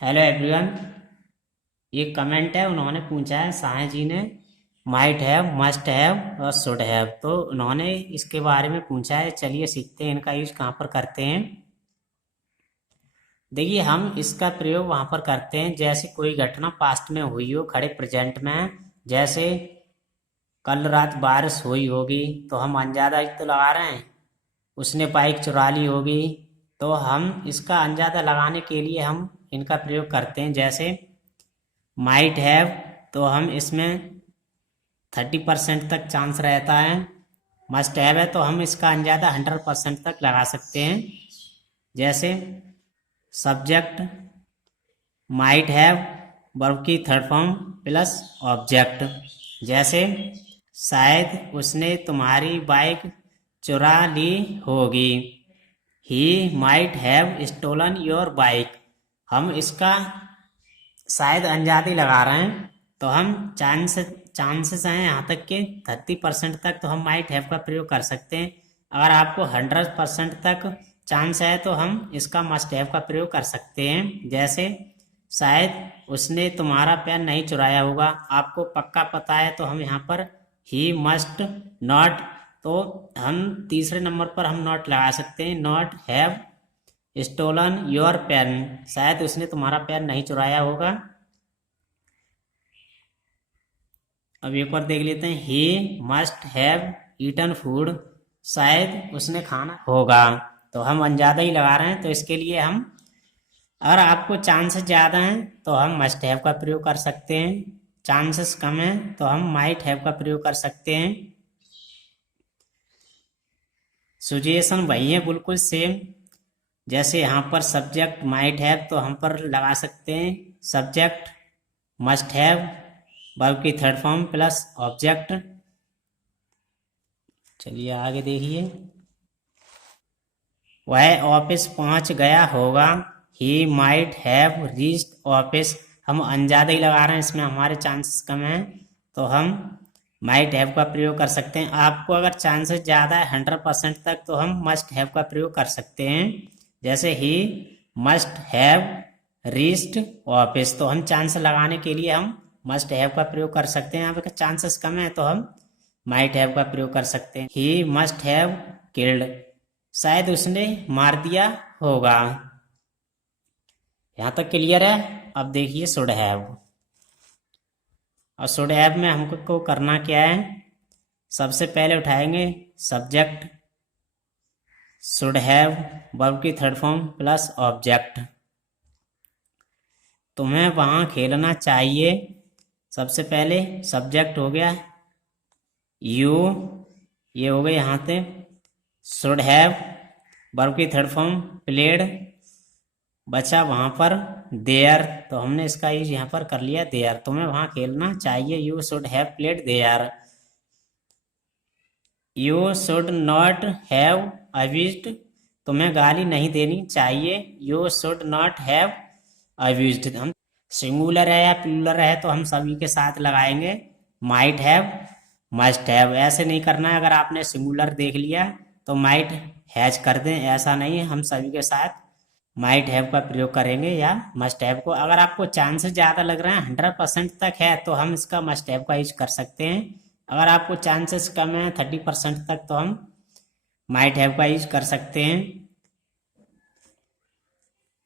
Hello everyone. ये comment है, उन्होंने पूछा है साय जी ने माइट हैव, मस्ट हैव और शुड हैव। तो उन्होंने इसके बारे में पूछा है, चलिए सीखते हैं इनका यूज कहाँ पर करते हैं। देखिए, हम इसका प्रयोग वहाँ पर करते हैं जैसे कोई घटना पास्ट में हुई हो, खड़े प्रेजेंट में। जैसे कल रात बारिश हुई होगी तो हम अंजादा तो लगा रहे हैं उसने बाइक चुरा ली होगी। तो हम इसका अंजादा लगाने के लिए हम इनका प्रयोग करते हैं। जैसे माइट हैव, तो हम इसमें 30% तक चांस रहता है। मस्ट हैव है तो हम इसका अंजादा 100% तक लगा सकते हैं। जैसे सब्जेक्ट माइट हैव, वर्ब की थर्ड फॉर्म प्लस ऑब्जेक्ट। जैसे शायद उसने तुम्हारी बाइक चुरा ली होगी। He might have stolen your bike. हम इसका शायद अंजादी लगा रहे हैं तो हम चांसेस हैं यहाँ तक कि 30% तक तो हम माइट हैव का प्रयोग कर सकते हैं। अगर आपको 100% तक चांस है तो हम इसका मस्ट हैव का प्रयोग कर सकते हैं। जैसे शायद उसने तुम्हारा पेन नहीं चुराया होगा, आपको पक्का पता है तो हम यहाँ पर ही मस्ट नॉट, तो हम तीसरे नंबर पर हम नॉट लगा सकते हैं। Not have stolen your pen, शायद उसने तुम्हारा पेन नहीं चुराया होगा। अब एक और देख लेते हैं। He must have eaten food, शायद उसने खाना होगा। तो हम अंजादा ही लगा रहे हैं तो इसके लिए हम, अगर आपको चांसेस ज़्यादा हैं तो हम मस्ट हैव का प्रयोग कर सकते हैं, चांसेस कम हैं तो हम माइट हैव का प्रयोग कर सकते हैं। सिचुएशन वही है बिल्कुल सेम। जैसे यहाँ पर सब्जेक्ट माइट हैव तो हम पर लगा सकते हैं सब्जेक्ट मस्ट हैव, वर्ब की थर्ड फॉर्म प्लस ऑब्जेक्ट। चलिए आगे देखिए। वह ऑफिस पहुंच गया होगा। ही माइट हैव रीच्ड ऑफिस, हम अंजादा ही लगा रहे हैं, इसमें हमारे चांसेस कम हैं तो हम माइट हैव का प्रयोग कर सकते हैं। आपको अगर चांसेस ज़्यादा है 100% तक तो हम मस्ट हैव का प्रयोग कर सकते हैं। जैसे ही मस्ट हैव रीच्ड ऑफिस, तो हम चांस लगाने के लिए हम मस्ट हैव का प्रयोग कर सकते हैं। यहाँ पे चांसेस कम है तो हम माइट हैव का प्रयोग कर सकते हैं। ही मस्ट हैव किल्ड, शायद उसने मार दिया होगा। यहाँ तक क्लियर है। अब देखिए शुड हैव। और शुड हैव में हमको करना क्या है, सबसे पहले उठाएंगे सब्जेक्ट शुड हैव, वर्ब की थर्ड फॉर्म प्लस ऑब्जेक्ट। तुम्हें वहाँ खेलना चाहिए। सबसे पहले सब्जेक्ट हो गया यू, ये हो गए यहाँ पे शुड हैव, वर्ब की थर्ड फॉर्म प्लेड, बचा वहाँ पर देयर, तो हमने इसका यूज यहाँ पर कर लिया देयर। तुम्हें वहाँ खेलना चाहिए, you should have played there. You should not have abused, तुम्हें गाली नहीं देनी चाहिए, you should not have abused. हम सिंगुलर है या प्लूरल है तो हम सभी के साथ लगाएंगे माइट हैव मस्ट हैव। ऐसे नहीं करना है, अगर आपने सिंगुलर देख लिया तो माइट हैज कर दें, ऐसा नहीं है। हम सभी के साथ माइट हैव का प्रयोग करेंगे या मस्ट हैव को। अगर आपको चांसेस ज़्यादा लग रहे हैं 100% तक है तो हम इसका मस्ट हैव का यूज कर सकते हैं। अगर आपको चांसेस कम है 30% तक तो हम माइट हैव का यूज कर सकते हैं।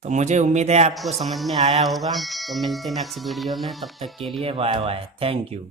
तो मुझे उम्मीद है आपको समझ में आया होगा। तो मिलते हैं नेक्स्ट वीडियो में, तब तक के लिए बाय बाय, थैंक यू।